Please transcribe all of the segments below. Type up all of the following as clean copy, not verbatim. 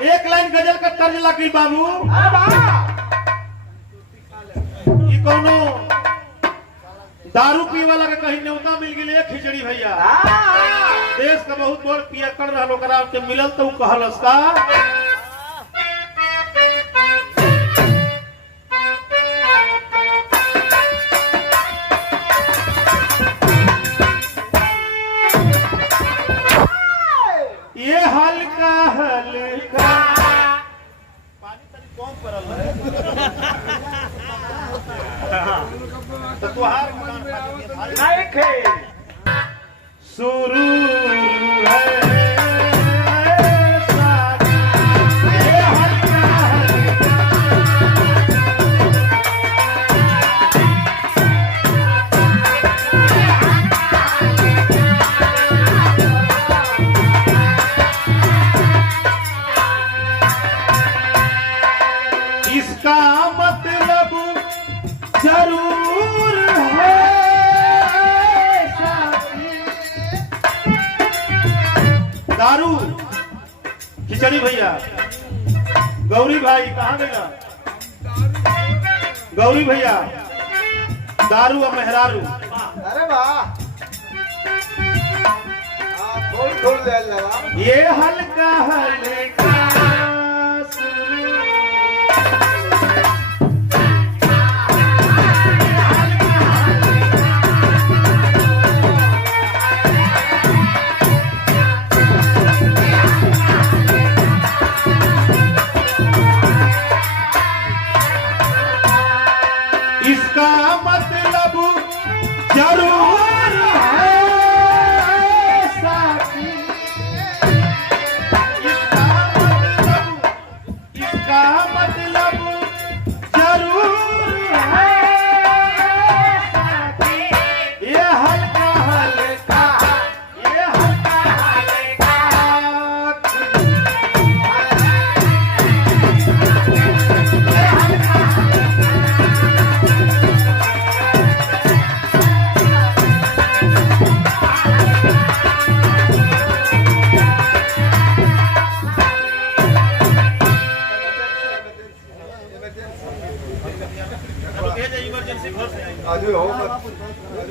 एक लाइन गजल का तर्ज लगी बाबू। ये कोनो दारू पी वाला के कहीं न्योता मिल गई खिचड़ी भैया। देश का बहुत बड़ पिया कर रहा ओकरा के मिलल तो कहलस का ये हल्का हल्का पानी तनी कम पड़ल है तो तुहार शुरू है ये हल्का इसका मतलब जरूर है दारू खिचड़ी भैया। गौरी भाई कहाँ गया? गौरी भैया दारू और मेहरारू। अरे वाह थोड़ी देर लगा। ये हल्का हल्का इसका मतलब जरूर है साथी। इसका मतलब जरूर है साथी। ये हल्का हल्का ये हल्का हल्का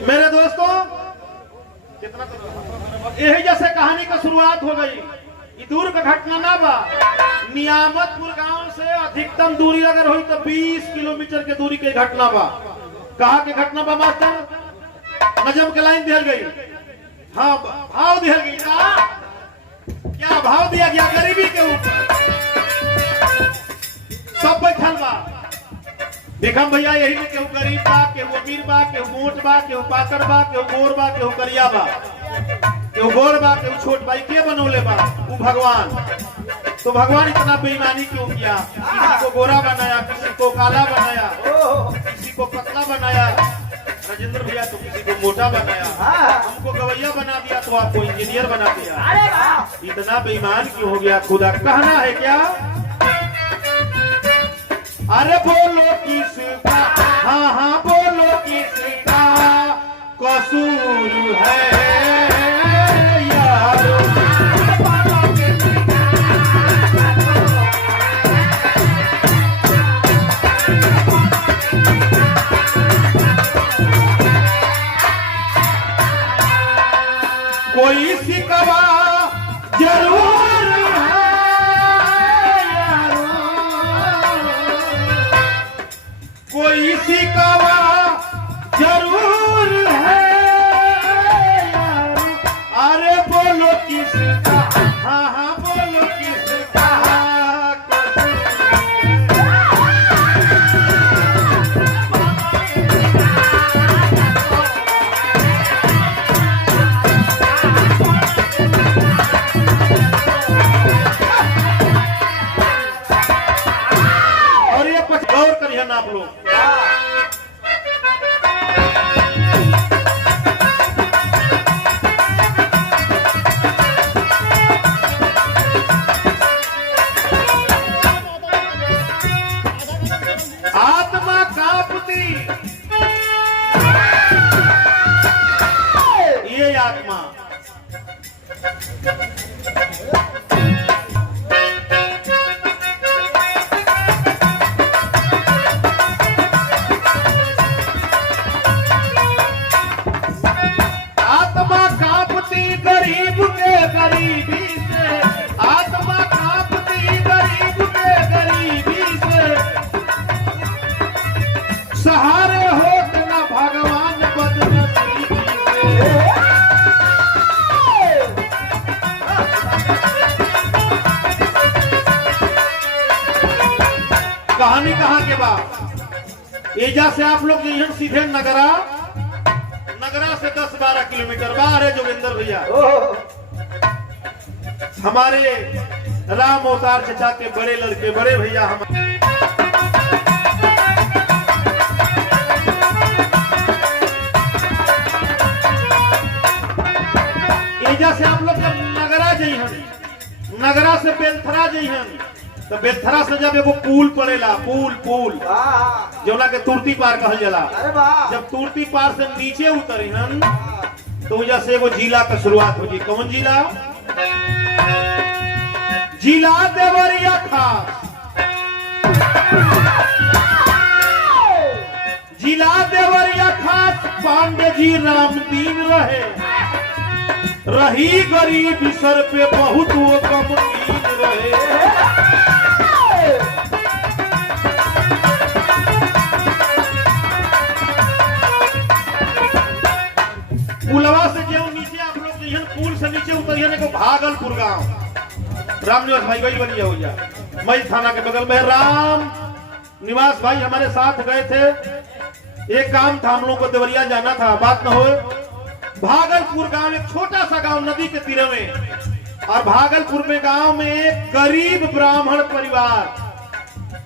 मेरे दोस्तों कितना यही जैसे कहानी का शुरुआत हो गई। ये दूर का घटना ना बा। नियामतपुर गांव से अधिकतम दूरी अगर हुई तो 20 किलोमीटर के दूरी की घटना बा। कहा के घटना बा मास्टर? नजम के लाइन दिया गई। हाँ भाव दिया गई का क्या भाव दिया गया? गरीबी के ऊपर सब बैठल बा। देखम भैया यही में केहू गरीब बा, केहू अमीर बा, केहू मोट बा, केहू पातर बा, केहू गोर बा, केहू करिया बा, केहू गोर बा, केहू छोट बा। के बनौले बा? वो भगवान। तो भगवान इतना बेईमानी क्यों किया? किसी को गोरा बनाया, किसी को काला बनाया, किसी को पतला बनाया। राजेंद्र भैया तो किसी को मोटा बनाया। हमको गवैया बना दिया तो आपको इंजीनियर बना दिया। इतना बेईमान क्यों हो गया? खुदा कहना है क्या? अरे बोलो किसका, हाँ हाँ बोलो किसका कसूर है यारो। कोई शिकवा जरूर है यारो, कोई शिकवा जरूर है यारो। अरे बोलो किसका, हाँ हाँ बोलो किसका और ये गौर करिए ना आप लोग। आत्मा कांपती, ये आत्मा कहानी कहाँ के बा? एजा से आप लोग यहाँ सीधे नगरा से 10-12 किलोमीटर बाहर है जोगिंदर भैया। हमारे राम अवतार चचा के बड़े लड़के, बड़े भैया हम एजा से आप लोग जब नगरा जइहन, नगरा से बेलथरा जइहन, तो बेलथरा से जब एगो पुल पड़ेला, पुल जोना के तुरती पार कहल जाला। अरे वाह जब तुरती पार से नीचे उतरिहन तो वजह से एगो जिला का शुरुआत होगी। कौन जिला? जिला देवरिया खास। जिला देवरिया खास पांडे जी रामदीन रहे, रही गरीब सर पे बहुत वो कम रहे। पुलवा से जो नीचे आप लोग जइहन, पुल से नीचे उतरिहन एगो भागलपुर गांव, राम निवास भाई वही बनिया हो जा मई थाना के बगल में। राम निवास भाई हमारे साथ गए थे, एक काम था, हम लोग को देवरिया जाना था, बात न हो। भागलपुर गांव एक छोटा सा गांव नदी के तीरे में, और भागलपुर में गांव में एक गरीब ब्राह्मण परिवार,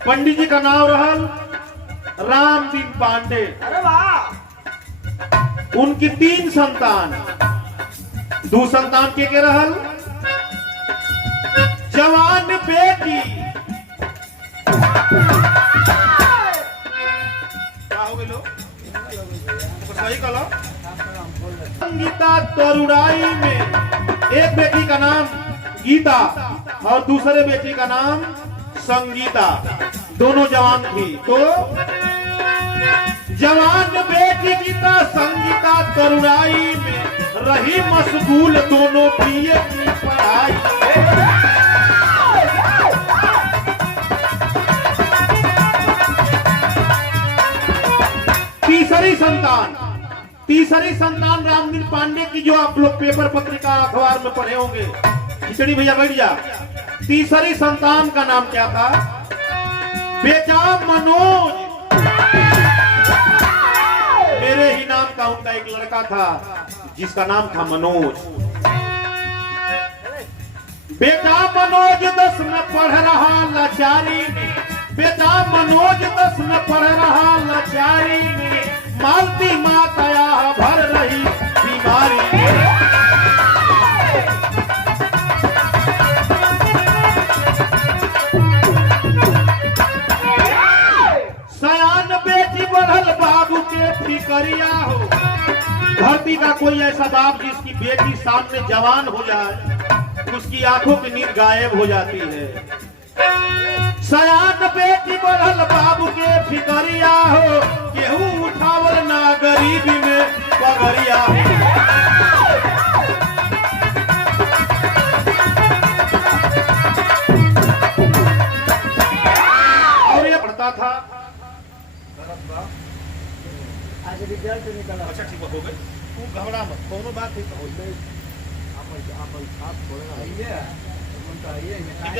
पंडित जी का नाम रहल रामदीन पांडे। अरे वाह उनकी 3 संतान, 2 संतान के रहल, जवान बेटी क्या हो गए सही कलो, गीता तरुणाई में एक बेटी का नाम गीता और दूसरे बेटी का नाम संगीता, दोनों जवान थी। तो जवान बेटी गीता संगीता तरुणाई में रही मशगूल, दोनों बीए की पढ़ाई। तीसरी संतान रामदीन पांडे की, जो आप लोग पेपर पत्रिका अखबार में पढ़े होंगे, खिचड़ी भैया बैठ जा। तीसरी संतान का नाम क्या था? बेटा मनोज, मेरे ही नाम का उनका एक लड़का था जिसका नाम था मनोज। बेटा मनोज 10 में पढ़ रहा लाचारी में, बेटा मनोज 10 में पढ़ रहा लाचारी में, मालती माताया भर रही बीमारी में। सयान बेटी बढ़ल बाबू के फिकरिया हो, धरती का कोई ऐसा बाप जिसकी बेटी सामने जवान हो जाए उसकी आंखों की नींद गायब हो जाती है। सयान बेटी बढ़ल बाबू के फिकरिया हो, केहू उठावल ना गरीबी में पगरिया हो। और ये पढ़ता था, आज रिजल्ट निकला। अच्छा ठीक हो गए, तू घबरा मत, कोनो बात नहीं हो गई।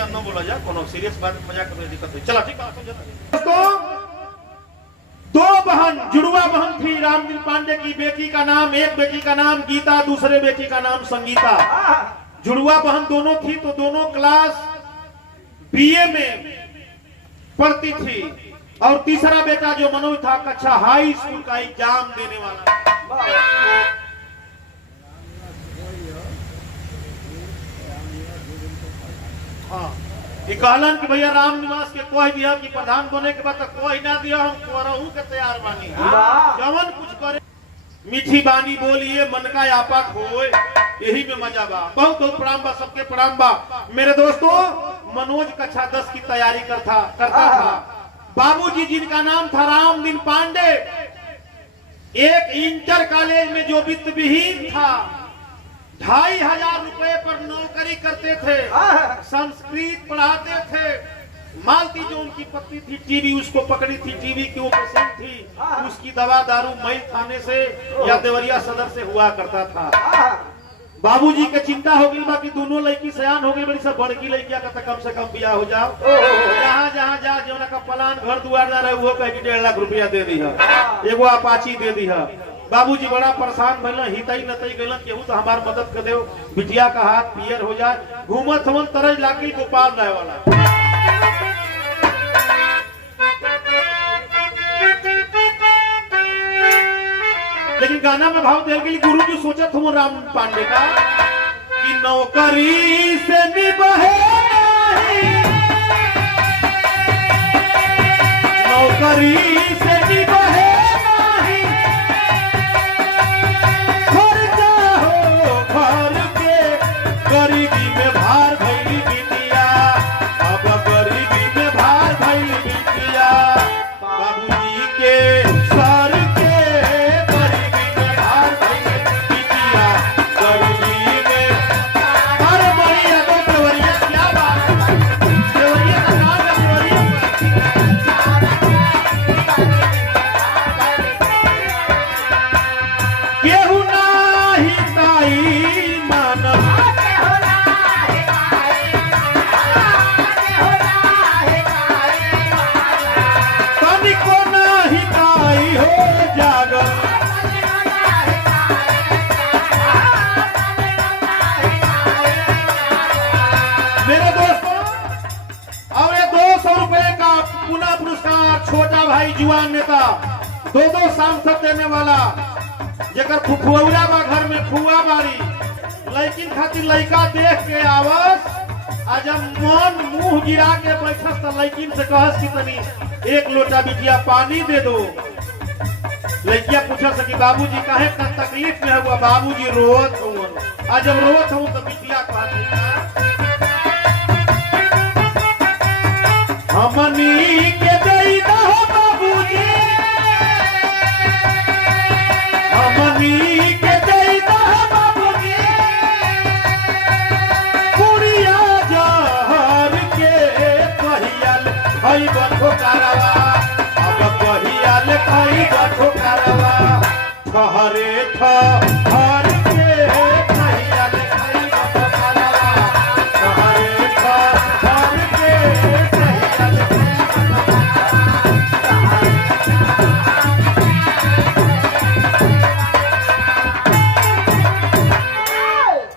न बोला जा, कोनो सीरियस बात में मजाक करने दिक्कत है। चला ठीक है दोस्तों, 2 बहन, जुड़वा बहन थी रामदीन पांडे की। बेटी का नाम, एक बेटी का नाम गीता, दूसरे बेटी का नाम संगीता। जुड़वा बहन दोनों थी, तो दोनों क्लास बीए में पढ़ती थी। और तीसरा बेटा जो मनोज था, कक्षा हाई स्कूल का एग्जाम देने वाला। हाँ, ये कहलन कि भैया राम निवास के कह दिया कि प्रधान बने के बाद तक कह ना दिया, हम करहू के तैयार बानी। जवन कुछ करे मीठी बानी बोलिए, मन का आपा खोए, यही में मजा बा। बहुत बहुत प्रणाम बा, सबके प्रणाम बा। मेरे दोस्तों, मनोज कक्षा 10 की तैयारी करता था। बाबूजी जिनका नाम था रामदीन पांडे, एक इंटर कॉलेज में जो वित्त विहीन था, 2500 रुपए पर नौकरी करते थे, संस्कृत पढ़ाते थे। मालती जो उनकी पत्नी थी, टीबी उसको पकड़ी थी, टीबी की वो पेशेंट थी, उसकी दवा दारू मई थाने से या देवरिया सदर से हुआ करता था। बाबूजी के चिंता हो गई बाकी दोनों लड़की सयान हो गई बड़ी सब बड़की लड़किया का कम से कम बियाह हो जाओ। जहाँ जहाँ जा जो का प्लान घर दुआर ना रहे वो कह 1.5 लाख रुपया दे दी है, एगो अपाची दे दी है। बाबूजी बड़ा परेशान भैल, हितई नतई गलन केहू तो हमार मदद कर दे, बिटिया का हाथ पियर हो जाए। घूमत हमन तरज लागी गोपाल रहे वाला। लेकिन गाना में भाव दे गई गुरु जी सोचत हूँ राम पांडे का कि नौकरी से निबहे नहीं, नौकरी से निबहे नहीं, खर्चा हो घर के गरीबी में भार भैली बिटिया, अब गरीबी में भार भैली बिटिया। बाबूजी के सर छोटा भाई जुआन नेता 2-2 सांसद देने वाला जेकर फुफुआ बा घर में फुआ बारी लेकिन खातिर लड़का देख के आवस आ जब मन मुंह गिरा के बैठस तो लेकिन से कहस कि तनी 1 लोटा बिटिया पानी दे दो। लड़किया पूछस कि बाबूजी काहे का तकलीफ में हुआ, बाबूजी रोवत हूँ। आ जब रोवत हूँ तो बिटिया कहत हमनी के दई दो बाबूजी, हमनी के दई दो बाबूजी, पुड़िया जहर के कहियल खई बठो करवा, अब कहियल खई बठो करवा, ठहरे ठहर के कहियल खई बठो करवा, ठहरे ठहर के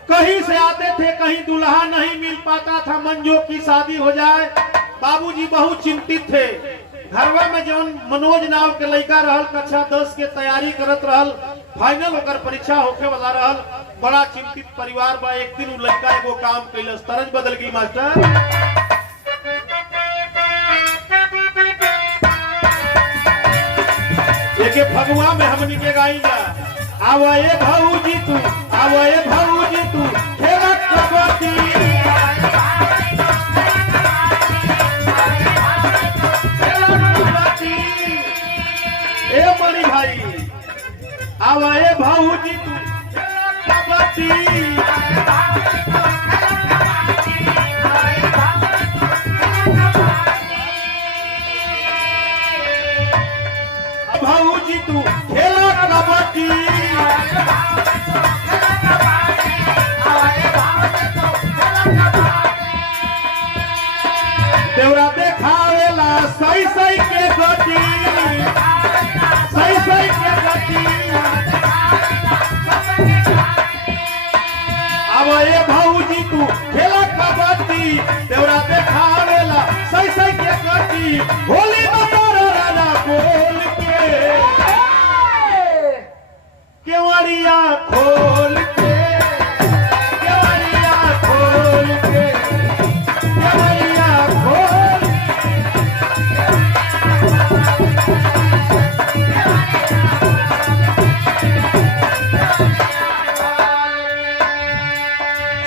कहीं से आते थे, कहीं दुल्हा नहीं मिल पाता था, मंजू की शादी हो जाए। बाबूजी बहुत चिंतित थे। घरवा में जौन मनोज नाव के लड़का रहल कक्षा 10 के तैयारी करत रहल, फाइनल होकर परीक्षा होके वाला रहल, बड़ा चिंतित परिवार बा। एक दिन उ लड़का एगो काम कैलस, तरज बदल गई मास्टर। एक फगुआ में हमनी के गाई जा, आवे भौजी तू, आवे भौजी तू खेलत कबड्डी, ए मणि भाई आवे भौजी तू खेलत कबड्डी, भौजी तू खेला कबड्डी, देवरा देखावेला सही सही के गति, सही सही के गति, अब ये भौजी तू खेला कबड्डी, देवरा देखावेला सही सही के गति, होली में तोरा राना बोल केवड़िया खोल के, केवड़िया खोल के, केवड़िया खोल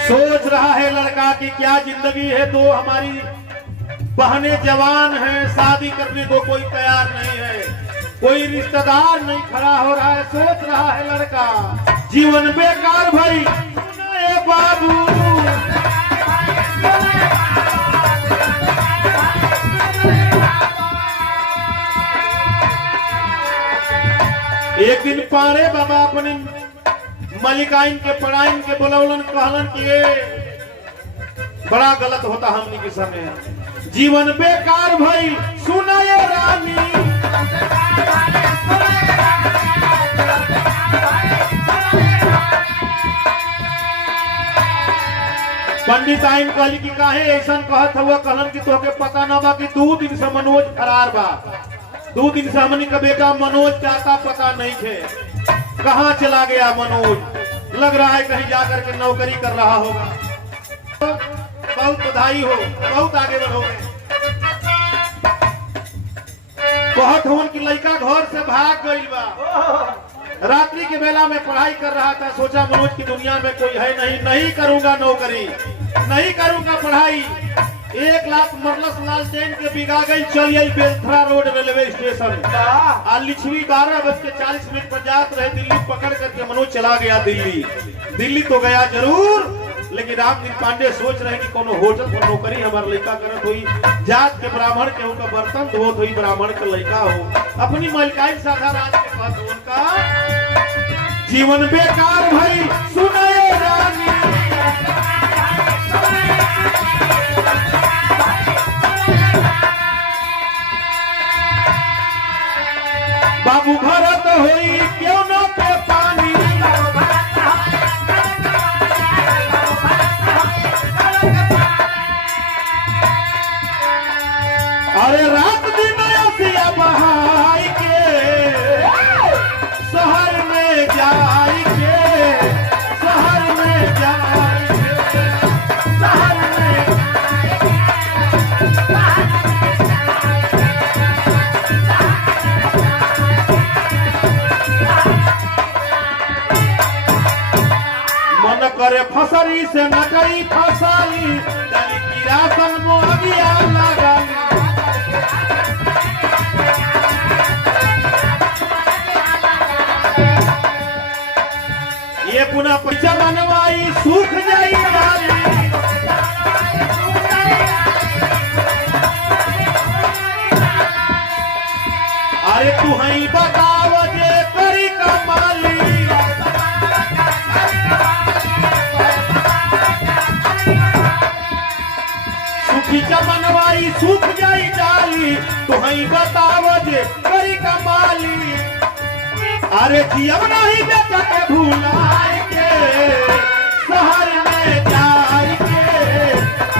सोच रहा है लड़का कि क्या जिंदगी है, दो हमारी बहनें जवान हैं, शादी करने को कोई तैयार नहीं है, कोई रिश्तेदार नहीं खड़ा हो रहा है। सोच रहा है लड़का जीवन बेकार भाई, सुनाए बाबू एक दिन पारे बाबा अपने मलिकाइन के पढ़ाइन के बोलवलन कहलन कि ये बड़ा गलत होता हमनी के समय, जीवन बेकार भई सुनाए रानी। पंडित आइन कहली कि काहे ऐसा कहत हुआ, कहलन कि तोहके पता ना बा कि 2 दिन से मनोज फरार बा, 2 दिन से हमनी का बेटा मनोज जाता पता नहीं थे, कहाँ चला गया मनोज, लग रहा है कहीं जाकर के नौकरी कर रहा होगा। बहुत बधाई हो, बहुत आगे बढ़ोगे। कहत हुन कि लड़का घर से भाग गई बा, रात्रि के बेला में पढ़ाई कर रहा था, सोचा मनोज की दुनिया में कोई है नहीं, नहीं करूंगा नौकरी, नहीं करूंगा पढ़ाई। 1 लाख मरलस लालटेन के बिगा गई, चल आई बेलथरा रोड रेलवे स्टेशन, लिछवी 12:40 पर जात रहे दिल्ली, पकड़ करके मनोज चला गया दिल्ली। दिल्ली तो गया जरूर, लेकिन रामदीन पांडे सोच रहे कि कोनो होटल पर नौकरी हमारे लड़का करत हुई, जात के ब्राह्मण के उनका बर्तन धोत हुई, ब्राह्मण का लड़का हो, अपनी मलिकाइन साधा राज के पास उनका जीवन बेकार भाई सुनाए रानी। बाबू भरत होई क्यों न पे पानी, अरे रात दिन असिया बहाई के शहर में जाई के, शहर में जाई के, शहर में मन करे फसरी से नकई फसाली, डाली किरासन मोहगिया लगाली। ये पुनः पैसा बनवाई सूख जाई डाली, अरे तू ही बताव जे करी कमाली। सुखी चमनवाई सूख जाई डाली, तू ही बताव जे करी कमाली। अरे जियब नहीं बेटा के भूलाए के, शहर में जाई के,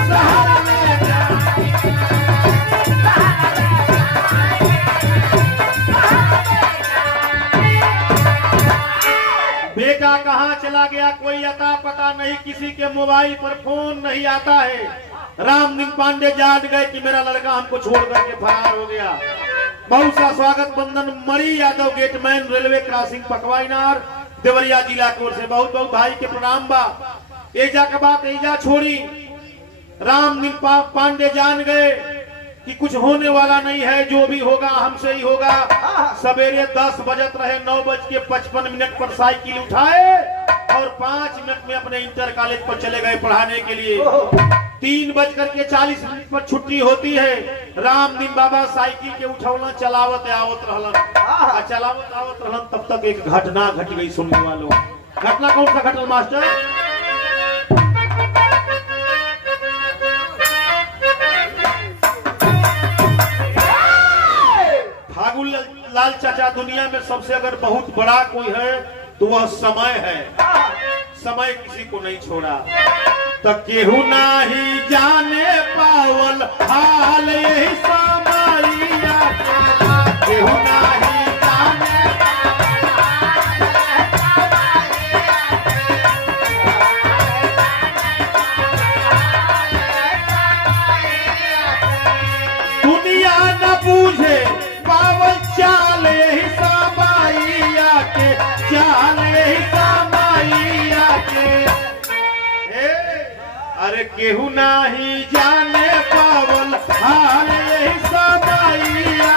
शहर में जाई के, बेटा कहाँ चला गया कोई अता पता नहीं, किसी के मोबाइल पर फोन नहीं आता है। रामदीन पांडे जान गए कि मेरा लड़का हमको छोड़ करके फरार हो गया। बहुत सा स्वागत बंदन मरी Yadav gateman railway crossing पकवाइनार Deoria जिला कोर से बहुत बहुत भाई के प्रणाम बा। एजा के बात एजा छोड़ी, रामदीन पांडे जान गए कि कुछ होने वाला नहीं है, जो भी होगा हमसे ही होगा। सवेरे 10 बजत रहे, 9:55 पर साइकिल उठाए और 5 मिनट में अपने इंटर कॉलेज पर चले गए पढ़ाने के लिए। 3:40 पर छुट्टी होती है। रामदीन बाबा साइकिल के उठौला चलावत आवत रहलन, चलावत आवत रहलन, तब तक एक घटना घट गई। सुनने वालों, घटना कौन सा घटल मास्टर? फागुन लाल चाचा, दुनिया में सबसे अगर बहुत बड़ा कोई है तो वह समय है। समय किसी को नहीं छोड़ा, तो केहू नाही जाने पावल हाल यही समैया, केहू नाही जाने दुनिया न बूझे पावल चाल यही समैया के, चाल यही समैया के। अरे केहू नाही जाने पावल हाल यही समैया।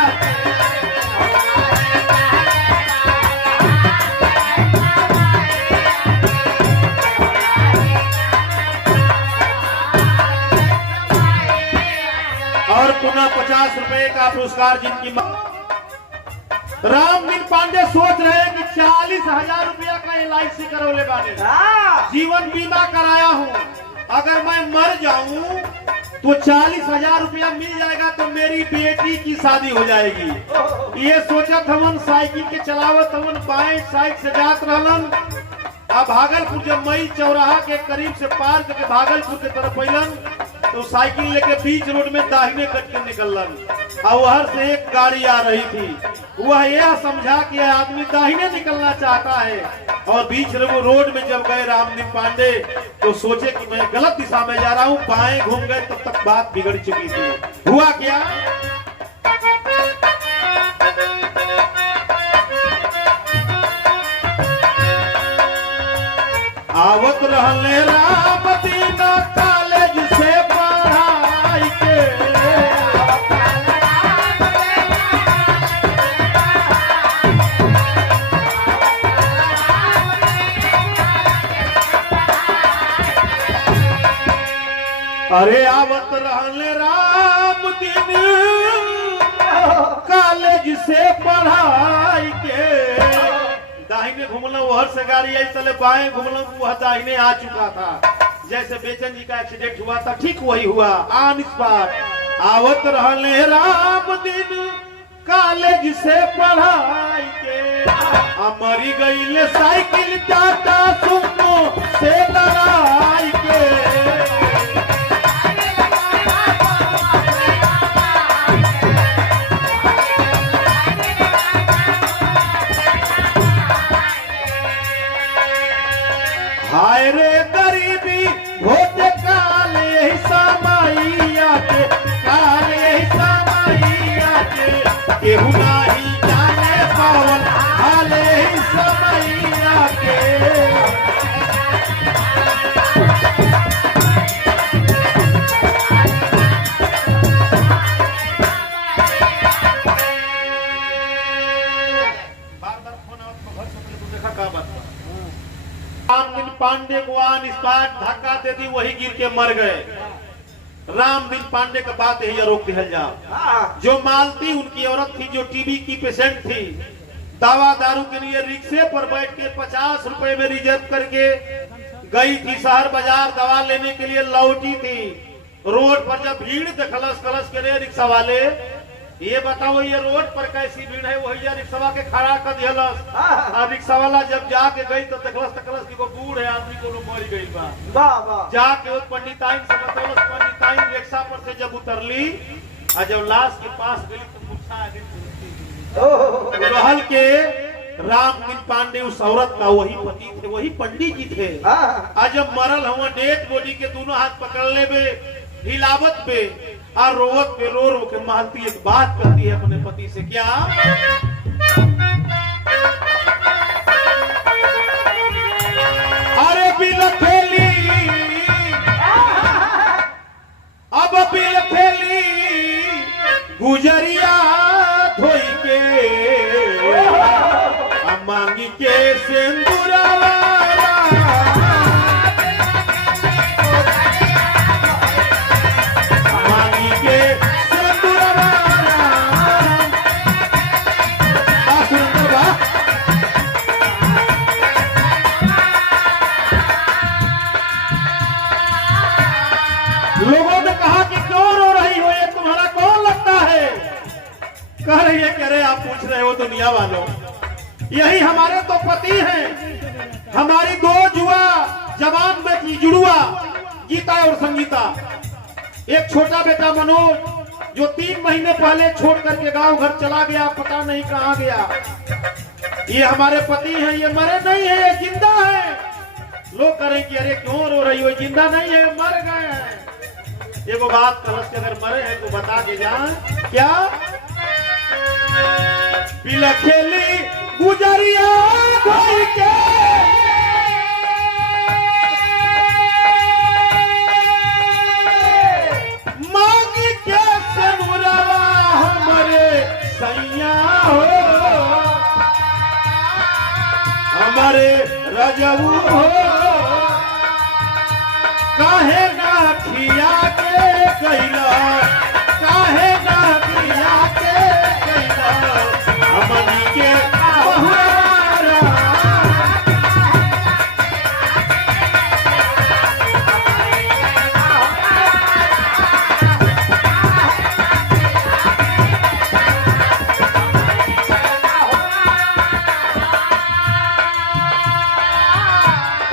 और पुनः 50 रुपए का पुरस्कार जिनकी रामदीन पांडे सोच रहे हैं कि 40,000 रुपया का LIC करौले बाने, जीवन बीमा कराया हूँ, अगर मैं मर जाऊं तो 40,000 रुपया मिल जाएगा तो मेरी बेटी की शादी हो जाएगी। ये सोचा थमन साइकिल के चलावत थमन बाएं साइड से जात रहलन। अब भागलपुर जब मई चौराहा के करीब से पार करके भागलपुर के तरफ अलन तो साइकिल लेके बीच रोड में दाहिने कट के निकलन और वहां से एक गाड़ी आ रही थी। वह यह समझा कि यह आदमी दाहिने निकलना चाहता है और बीच रोड में जब गए रामदीन पांडे तो सोचे कि मैं गलत दिशा में जा रहा हूँ, बाएं घूम गए तब तक बात बिगड़ चुकी थी। हुआ क्या, आवत रहले रामदीन कॉलेज से पढ़ाई के, अरे आवत रहले रामदीन कॉलेज से पढ़ाई के, दाहिने घूमला उधर से गाड़ी आई चले, बाएं घूमला वह दाहिने आ चुका था। जैसे बेचन जी का एक्सीडेंट हुआ था ठीक वही हुआ ऑन स्पॉट। आवत रहले रामदीन कॉलेज से पढ़ाई के, मरी गई साइकिल टाटा सुमो से लड़ाई के, हाय रे गरीबी होते काले समैया के, काले समैया के, केहू नहीं जाने पावन काले समैया के। बार-बार फोन आवत तो घर से तो देखा का बात रामदीन पांडे को ऑन स्पॉट धक्का दे दी, वही गिर के मर गए। रामदीन पांडे का बात यही रोक दिया जाओ। जो मालती उनकी औरत थी जो टीबी की पेशेंट थी, दवा दारू के लिए रिक्शे पर बैठ के 50 रुपए में रिजर्व करके गई थी शहर बाजार दवा लेने के लिए, लौटी थी। रोड पर जब भीड़ देखलस कलस के रिक्शा वाले, ये बताओ ये रोड पर कैसी भीड़ है, वही रिक्शा के खड़ा कर दिलस। रिक्शा वाला जब जाके गई तो देखलस तकलस कि वो बूढ़ है आदमी को मर गई बा। जाके पंडिताइन से बतौलस, पंडिताइन रिक्शा पर से जब उतरली और जब लाश के पास गई तो पूछा रहल के रामदीन पांडे उस औरत का वही पति थे, वही पंडित जी थे। आज जब मरल हुआ डेड बॉडी के दोनों हाथ पकड़ने में हिलावत पे और रोवत पे रो रो के मालती एक बात करती है अपने पति से, क्या अरे बिलखेली अब बिलखेली गुजरिया धोई के, मांगी के सिंदूरवा लोगों ने कहा कि क्यों रो रही हो, ये तुम्हारा कौन लगता है? कह रही है कि अरे आप पूछ रहे हो दुनिया वालों, यही हमारे तो पति हैं, हमारी दो जुआ जवान बेटी जुड़ुआ गीता और संगीता, एक छोटा बेटा मनोज जो 3 महीने पहले छोड़ करके गांव घर चला गया, पता नहीं कहां गया। ये हमारे पति हैं, ये मरे नहीं है, ये जिंदा है। लोग करें कि अरे क्यों रो रही हो, जिंदा नहीं है, मर गए हैं। एगो बात कलश के अगर मरे हैं तो बता के जान, क्या बिलखेली गुजरिया धोई के, मांग के सिंदूरवा हमारे सैया हो, हमारे रजऊ हो, काहे ना खिया के गइला, काहे ना खिया के गइला, हमनी के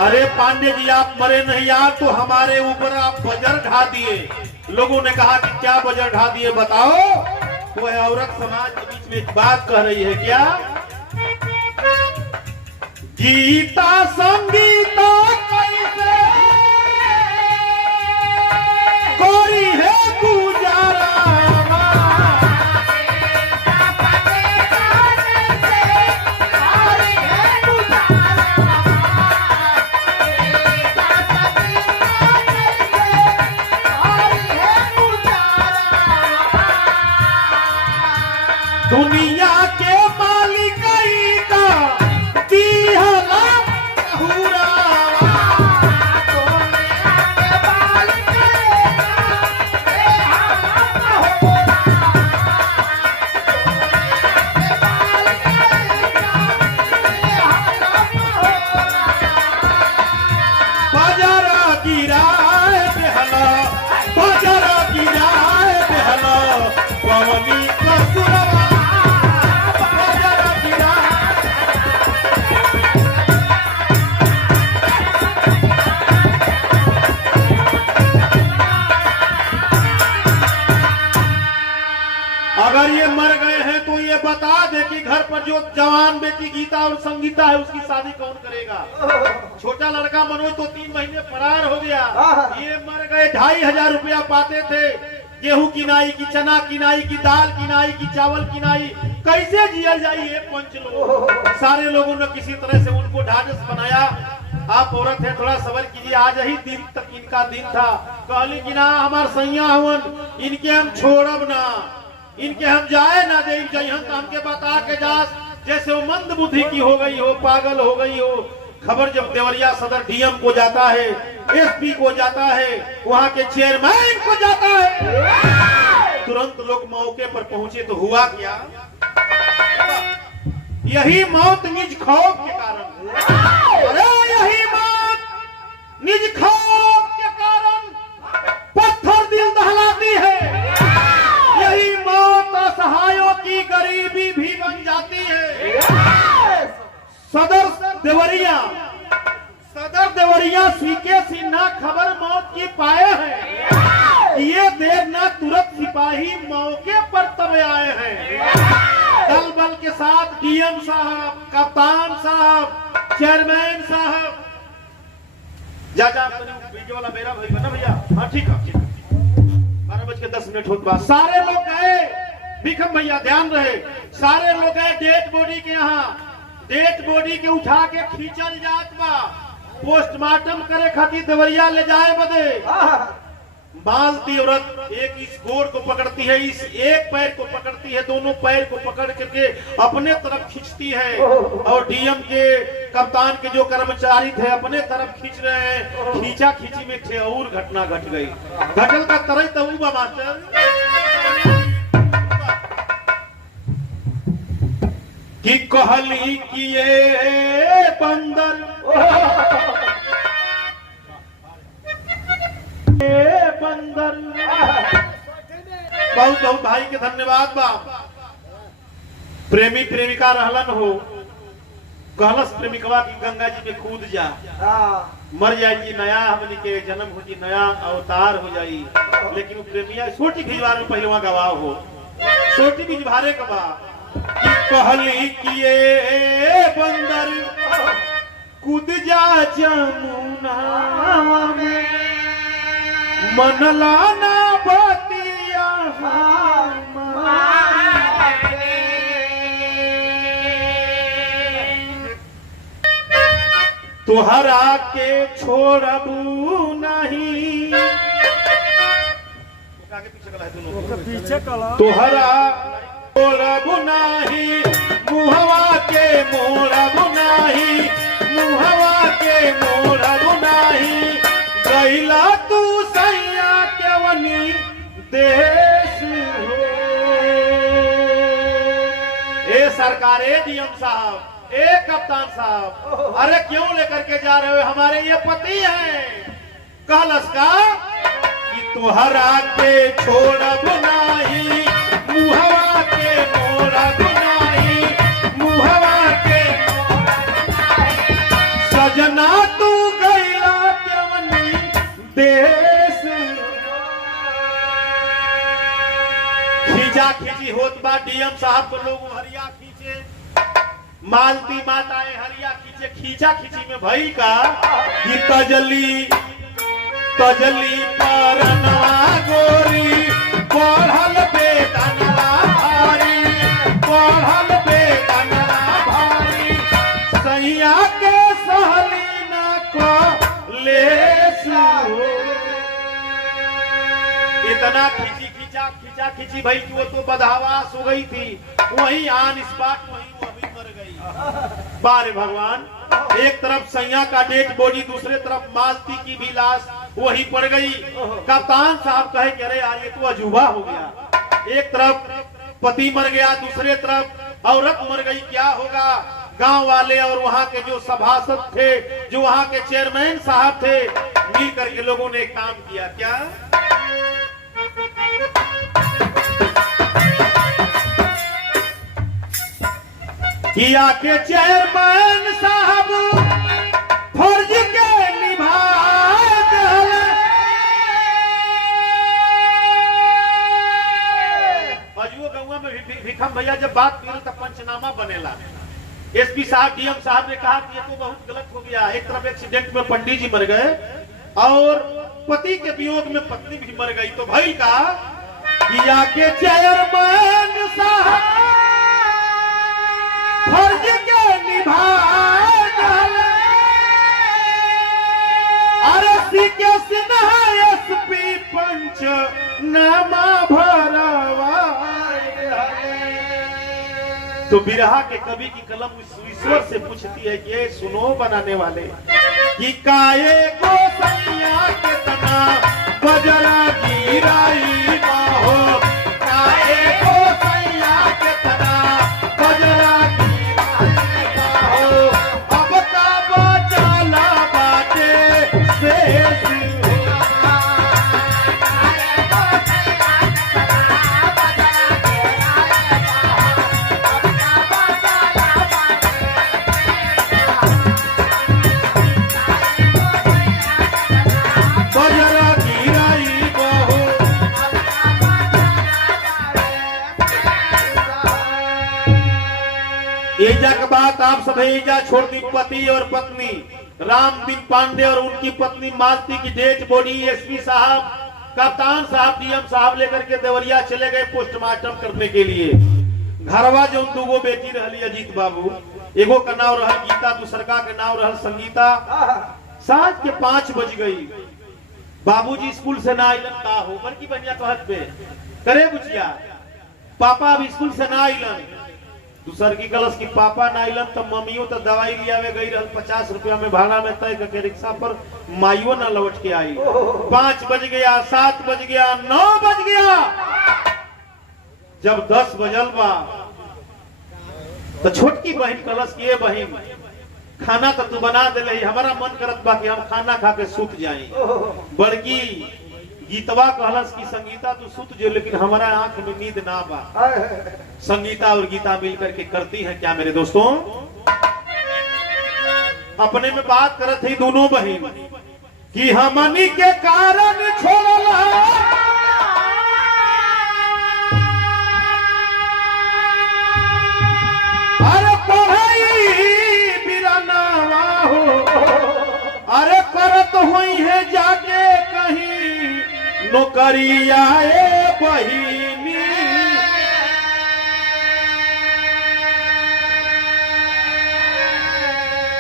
अरे पांडे जी आप मरे नहीं यार, तो हमारे ऊपर आप बजर ढा दिए। लोगों ने कहा कि क्या बजर ढा दिए बताओ। तो है औरत समाज के बीच में एक बात कह रही है, क्या गीता संगीता कैसे कोरी है गुजारा। दुनिया के मालिक का दिहला हुरा। बाजारा गिराए बेहला, बाजारा गिराए बेहला, पवनी कसुरवा। अगर ये मर गए हैं तो ये बता दे कि घर पर जो जवान बेटी गीता और संगीता है उसकी शादी कौन करेगा। छोटा लड़का मनोज तो 3 महीने फरार हो गया। ये मर गए, 2,500 रुपया पाते थे। गेहूं किनाई की, चना किनाई की, दाल किनाई की, चावल किनाई, कैसे जिया जाए ये 5 लोग। सारे लोगों ने किसी तरह से उनको ढाढ़स बनाया। आप औरत है, थोड़ा सबर कीजिए। आज ही दिन तक इनका दिन था। कहली कि ना हमार सैया हुन, इनके हम छोड़ब ना, इनके हम जाए ना दे जइहन तो हमके बता के जा। जैसे वो मंद बुद्धि की हो गई हो, पागल हो गई हो। खबर जब देवरिया सदर डीएम को जाता है, एसपी को जाता है, वहां के चेयरमैन को जाता है, तुरंत लोग मौके पर पहुंचे तो हुआ क्या? यही मौत निज खौफ के कारण। अरे यही मौत निज खौफ के कारण पत्थर दिल दहलाती है। यही मौत असहायों की गरीबी भी बन जाती है। सदर देवरिया सीके सिन्हा खबर मौत की पाए हैं। ये देर ना तुरंत सिपाही मौके पर तब आए हैं। दल बल के साथ डीएम साहब, कप्तान साहब, चेयरमैन साहब। जा वीडियो वाला मेरा भाई बना भैया। हाँ ठीक है, 12:10 होते बाद सारे लोग गए। बिखम भैया ध्यान रहे, सारे लोग गए डेड बॉडी के यहाँ। डेड बॉडी के उठा के खींचल जात बा, पोस्टमार्टम करे खातिर देवरिया ले जाए बदे। बालती औरत एक इस गोड़ को पकड़ती है, इस एक पैर को पकड़ती है, दोनों पैर को पकड़ करके अपने तरफ खींचती है। और डीएम के, कप्तान के जो कर्मचारी थे अपने तरफ खींच रहे हैं। खींचा खींची में थे और घटना घट गई। घटल का तरह तो हुआ मास्टर कि कहली कि ये बंदर, ये बंदर। बहुत बहुत भाई के धन्यवाद बा। प्रेमी प्रेमिका रहलन हो, कहलस प्रेमिकवा की गंगा जी में कूद जा, मर जाएगी, नया हमनी के जन्म हो जी, नया अवतार हो जाई। लेकिन वो प्रेमिया छोटी भिजवार में पहलवा गवाह हो, छोटी भिजवारे गवा कि कहली कि ये बंदर कूद जा जमुना में, मनला ना बतिया तुहरा के छोड़बू नहीं। पीछे कला तुहरा छोड़बू नहीं, मुहवा के मोड़बू नहीं, मुहवा के मोड़बू नहीं। गैला तू सैया के वनी देश हो। ए सरकारे डीएम साहब, ए कप्तान साहब, अरे क्यों लेकर के जा रहे हो? हमारे ये पति हैं। कहलस का कि तुहरा के छोड़ब नाही, मुहवा के मोड़ब नाही, मुहवा के सजना तू खींचा खींची होत बा, डीएम साहब को लोग हरिया खींचे, मालती माताएं हरिया खींचे। खींचा खींची में भई का कि तजली परनवा गोरी पढ़ल बेदनवा भारी, पढ़ल बेदनवा भारी, सैया के सहलीना को ले इतना खींचा खींची भाई कि वो तो बदहवास हो गई थी, वहीं ऑन स्पॉट वहीं वो अभी मर गई। बारे भगवान, एक तरफ सैया का डेड बॉडी, दूसरे तरफ मालती की भी लाश वहीं पड़ गई। कप्तान साहब कहे कि अरे यार ये तो अजूबा हो गया, एक तरफ पति मर गया, दूसरे तरफ औरत मर गई, क्या होगा। गांव वाले और वहां के जो सभासद थे, जो वहां के चेयरमैन साहब थे, मिल करके लोगों ने काम किया। क्या किया के चेयरमैन साहब फर्ज के निभा गौवा में भिखम भैया जब बात की तो पंचनामा बनेला। एसपी साहब, डीएम साहब ने कहा कि ये तो बहुत गलत हो गया। एक तरफ एक्सीडेंट में पंडित जी मर गए और पति के वियोग में पत्नी भी मर गई, तो भाई का किया के चेयरमैन साहब फर्ज के निभा अरसी के सिन्हा एसपी पंच नामा भरवा। तो बिरहा के कवि की कलम ईश्वर से पूछती है कि ये सुनो बनाने वाले कि काये को सैया के तना बजरा गिराई बाहो, काये को सैया के तना बजरा गिराई बाहो, अब का बचाला बाटे शेष एजा के बाद आप सब एजा छोड़ दी। पति और पत्नी रामदीन पांडे और उनकी पत्नी मालती की डेड बॉडी एसपी साहब, कप्तान साहब, डीएम साहब लेकर के देवरिया चले गए पोस्टमार्टम करने के लिए। घरवा जो दूगो बेटी रहली अजीत बाबू, एगो का नाम रहल गीता, दूसरका के नाम रहल संगीता। साँझ के 5 बज गई, बाबूजी स्कूल से ना आइलन का हो, बड़की बनिया कहत पे करे बुझिया पापा अब स्कूल से ना आइलन। दूसर की कलश की पापा ना आइलन तो मम्मियों तो दवाई लियावे गई रहल 50 रुपया में भाड़ा में तय करके रिक्शा पर, माइयो ना लौट के आई। 5 बज गया, 7 बज गया, 9 बज गया। जब 10 बजल बा तो छोटकी बहन कलश की, बहन खाना तो तू बना दे रही, हमारा मन करत बा कि हम खाना खा के सूत जाए। बड़की गीतवा कहलस की संगीता तू सूत जो, लेकिन हमारा आंख में नींद ना बा। संगीता और गीता मिलकर के करती हैं क्या मेरे दोस्तों, अपने में बात करत थी दोनों बहन कि हमनी के कारण छोड़ला अरे पढ़ाई बिरनावा हो, अरे करत हुई है जाके कहीं नौकरिया बहिनी।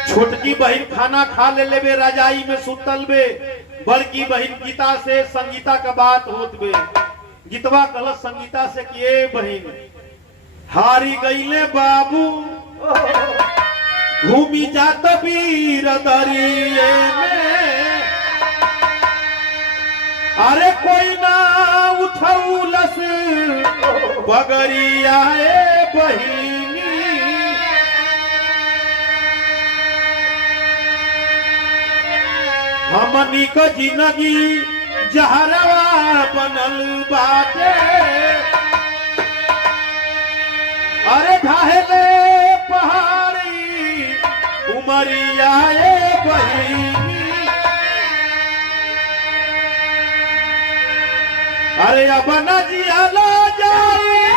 छोटकी बहन खाना खा ले लेबे, रजाई में सुतल बे। बड़की बहन गीता से संगीता का बात होत बे। गीतवा कलश संगीता से किए बहन हारी गईले बाबू, घूमी जात वीर दरिये में, अरे कोई ना उठौलस बगरिया बहिनी। हमनी को जिंदगी जहरवा बनल बाटे, अरे ढाहले पहाड़ी उमरिया बहिनी। अरे अब न जियाला जाई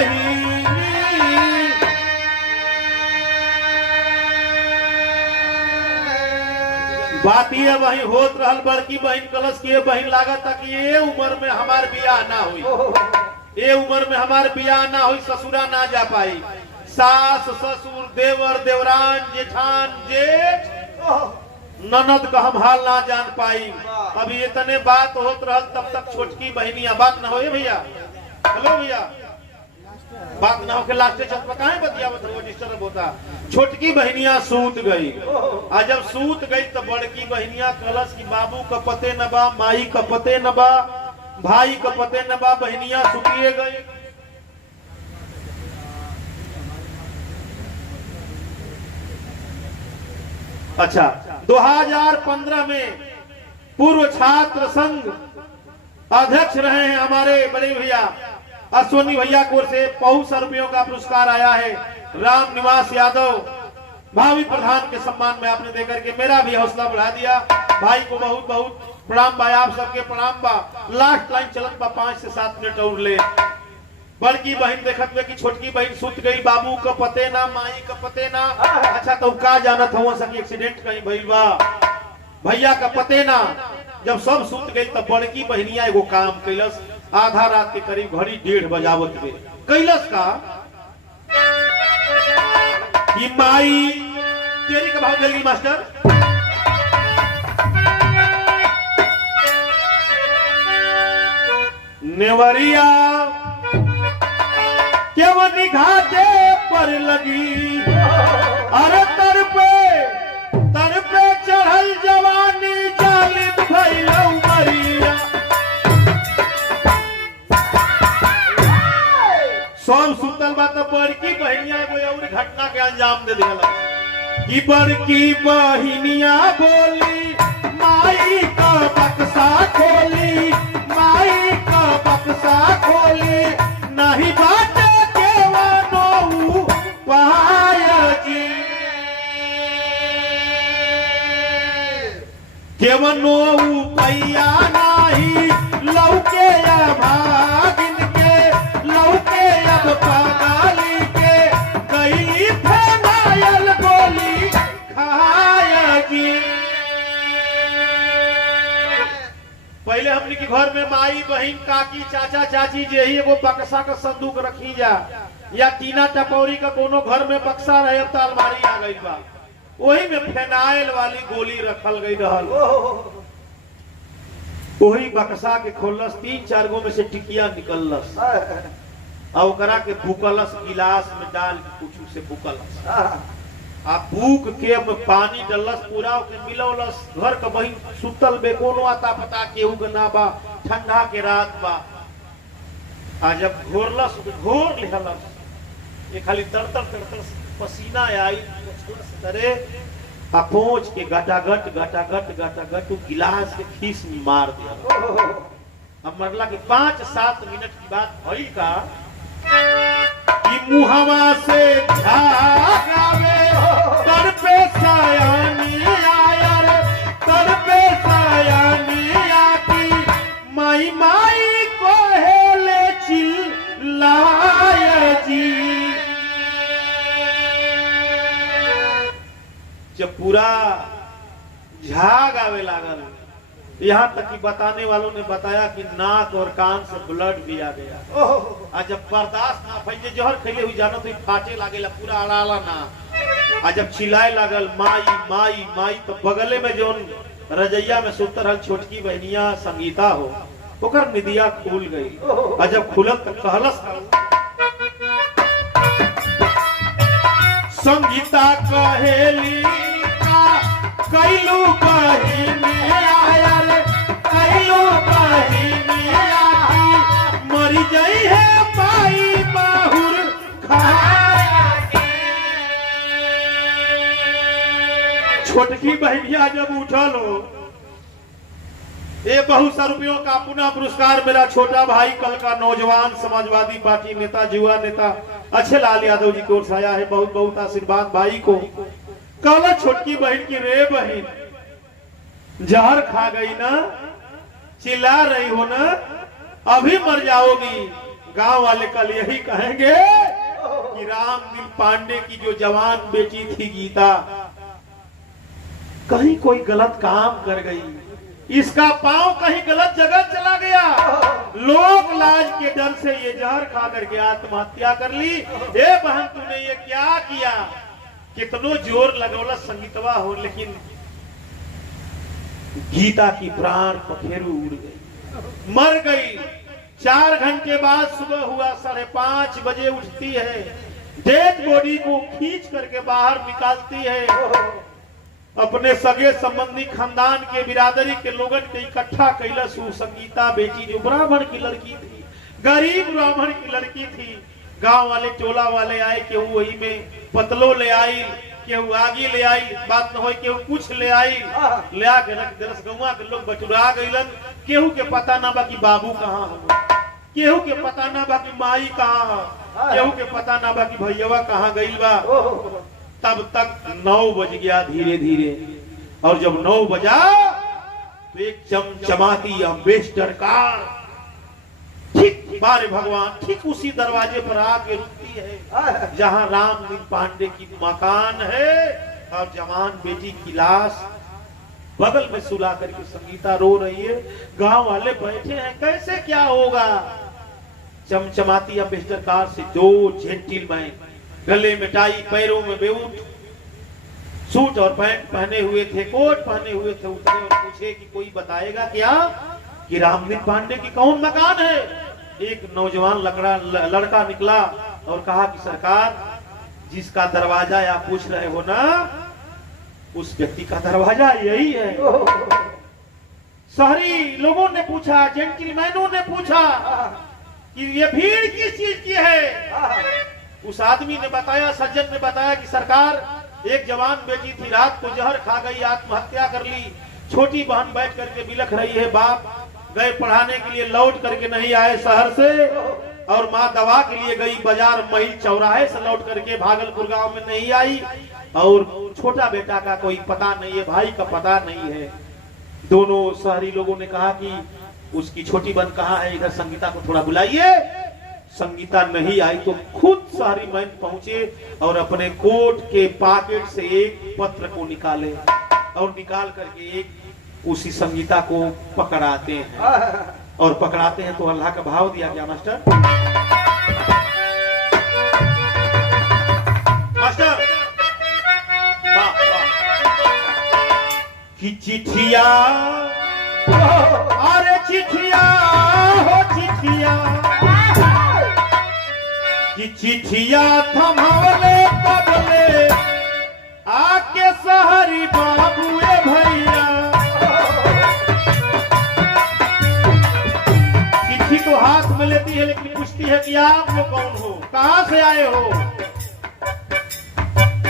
बहिनी बात ये वही होत रहल बड़की बहन कलश की बहन लागत कि ये उम्र में हमार बियाह ना हुई, ये उम्र में हमार बियाह ना हुई, ससुरा ना जा पाई। सास ससुर देवर देवरान जेठान जेठ ननद का हम हाल ना जान पाई। अभी इतने बात होत रहल तब तक छोटकी बहनिया बात ना हो भैया। हेलो भैया, बात ना हो के लास्ट चौक पर कहां बतियावत हो डिस्टर्ब होता। छोटकी बहनिया सूत गई, आज जब सूत गई तो बड़की बहनिया कलश की बाबू का पते न बा, माई का पते न बा, भाई का पते न बा, बहनिया सुतिए गई। अच्छा 2015 में पूर्व छात्र संघ अध्यक्ष रहे हैं हमारे बड़े भैया अश्वनी भैया को से 500 रुपयों का पुरस्कार आया है। राम निवास यादव भावी प्रधान के सम्मान में आपने देकर के मेरा भी हौसला बढ़ा दिया। भाई को बहुत बहुत प्रणाम बा, आप सबके प्रणाम बा। लास्ट लाइन चलत बा 5 से 7 मिनट और ले। बड़की बहन देखत में कि छोटकी बहन सुत गई, बाबू का पते ना, माई का पते ना। अच्छा तो का जानत हुआ सकी एक्सीडेंट कहीं भइल बा, भैया का पते ना। जब सब सुत गई तब बड़की बहनिया एगो काम कैलस। आधा रात के करीब घड़ी 1:30 बजावत में कैलस का कि माई तेरी का भाव जल्दी मास्टर नेवरिया केवनी घाटे पर लगी, अरे तर पे चढ़ल जवानी जालिम भइल उमरिया। सब सुतल बा तो बड़की बहनिया कोई और घटना के अंजाम दे दिला कि बड़की बहनिया बोली माई का बक्सा खोली, माई का बक्सा खोली, नहीं बाटे केवनो पाया जी, केवनो पैया नाही लौके या भागिन के, लौके अब पागाली के, गई फेनायल गोली खाया जी। पहले हमने के घर में माई बहन काकी चाचा चाची जे ही एगो बक्सा का संदूक रखी जा, या टीना टपौरी का कोनो घर में बक्सा रहे, अब तो अलमारी आ गई बा, वही में फेनाइल वाली गोली रखल गई रहल। वही बक्सा के खोलस, 3-4 गो में से टिकिया निकलस और ओकरा के भूकलस, गिलास में डाल के कुछ से भूकलस, आ भूख के पानी डलस, पूरा के मिलौलस। घर का बहिन सुतल बे, कोनो आता पता केहू के ना बा, ठंडा के रात बा। आ जब घोरलस घोर लिहलस, ये खाली तड़तड़ पसीना आई तरे आ पहुंच के गटागट गिलास के खीस में मार दिया। अब मरला के 5-7 मिनट की बात भइल का कि मुहवा से झागावे तर पे सायानी आया रे, तर पे सायानी आती, माई माई को हेले चिल्लाया जी। जब पूरा झाग आवे लागल, यहाँ तक कि बताने वालों ने बताया कि नाक और कान से ब्लड भी आ गया। और जब बर्दाश्त ना भइल, जहर खैले हुई जानो तो फाटे लागेला, पूरा अड़ाला ना। और जब चिल्लाए लागल माई माई माई, तो बगले में जो रजैया में सुतर रहल छोटकी बहनिया संगीता हो, ओकर निदिया खुल गई। और जब खुलल तो कहलस संगीता कहेली कैलू बहिनी आया रे, कैलू बहिनी आई, मरी गई है माई बाहुर खाया। छोटकी बहनिया जब उठल हो, ये बहुत सा रुपयों का पुनः पुरस्कार मेरा छोटा भाई कल का नौजवान समाजवादी पार्टी नेता, युवा नेता अच्छे लाल यादव जी की ओर से आया है। बहुत बहुत आशीर्वाद भाई को। कल छोटकी बहन की रे बहन जहर खा गई ना, चिल्ला रही हो ना, अभी मर जाओगी। गांव वाले कल यही कहेंगे कि रामदीन पांडे की जो जवान बेटी थी गीता कहीं कोई गलत काम कर गई, इसका पांव कहीं गलत जगह चला गया, लोग लाज के डर से ये जहर खा करके आत्महत्या कर ली। ए बहन तूने ये क्या किया? कितनो जोर लगौला संगीतवा हो, लेकिन गीता की प्राण पखेरु उड़ गई, मर गई। 4 घंटे बाद सुबह हुआ, 5:30 बजे उठती है, डेड बॉडी को खींच करके बाहर निकालती है, अपने सगे संबंधी खानदान के बिरादरी के लोगन के इकट्ठा कैलस। संगीता बेटी जो ब्राह्मण की लड़की थी, गरीब ब्राह्मण की लड़की थी, गांव वाले टोला वाले आए, केहू वही में पतलो ले आई, केहू आगे ले आई, बात न हो केहू कुछ ले आई, ले आके रख दरस। गौवा के लोग बटुरा गइलन, केहू के पता ना बा कि बाबू कहाँ हो, केहू के पता ना बा कि माई कहाँ हो, केहू के पता ना बा कि भैया कहाँ गइल बा। तब तक 9 बज गया धीरे धीरे, और जब 9 बजा तो एक चमचमाती अम्बेसडर कार ठीक बारे भगवान ठीक उसी दरवाजे पर आके रुकती है जहां रामदीन पांडे की मकान है, और जवान बेटी की लाश बगल में सुला करके संगीता रो रही है। गांव वाले बैठे हैं, कैसे क्या होगा? चमचमाती अम्बेसडर कार से 2 जेंटिलमैन, गले में टाई, पैरों में बेऊट, सूट और पैंट पहने हुए थे, कोट पहने हुए थे, उतरे और पूछे कि कोई बताएगा क्या कि रामदीन पांडे की कौन मकान है? एक नौजवान लड़का निकला और कहा कि सरकार, जिसका दरवाजा आप पूछ रहे हो ना, उस व्यक्ति का दरवाजा यही है। शहरी लोगों ने पूछा, जेंटलमैनों ने पूछा कि ये भीड़ किस चीज की है? उस आदमी ने बताया, सज्जन ने बताया कि सरकार, एक जवान बेटी थी, रात को जहर खा गई, आत्महत्या कर ली। छोटी बहन बैठ करके बिलख रही है, बाप गए पढ़ाने के लिए, लौट करके नहीं आए शहर से, और माँ दवा के लिए गई बाजार, मई चौराहे से लौट करके भागलपुर गांव में नहीं आई, और छोटा बेटा का कोई पता नहीं है, भाई का पता नहीं है। दोनों शहरी लोगों ने कहा कि उसकी छोटी बहन कहाँ है, इधर संगीता को थोड़ा बुलाइए। संगीता नहीं आई तो खुद शहरी मैन पहुंचे और अपने कोट के पॉकेट से एक पत्र को निकाले, और निकाल करके एक उसी संगीता को पकड़ाते हैं, और पकड़ाते हैं तो अल्लाह का भाव दिया क्या मास्टर? मास्टर कि चिट्ठिया, अरे चिट्ठिया हो चिट्ठिया, कि चिट्ठिया थमावले बदले आके शहरी बाबूए भैया। चिट्ठी तो हाथ में लेती है, लेकिन पूछती है कि आप लोग कौन हो, कहां से आए हो?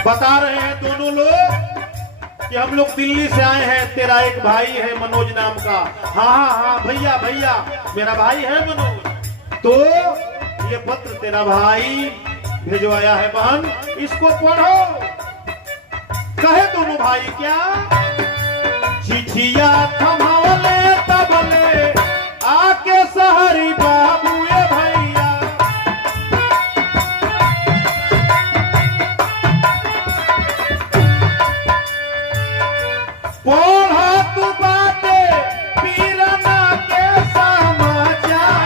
बता रहे हैं दोनों लोग कि हम लोग दिल्ली से आए हैं, तेरा एक भाई है मनोज नाम का। हाँ भैया भैया, मेरा भाई है मनोज। तो ये पत्र तेरा भाई भेजवाया है बहन, इसको पढ़ो। कहे दोनों भाई क्या? चिट्ठिया थमावले तबले आके शहरी बाबूए भैया। पढ़ो तू बाते पीरना के समाचार।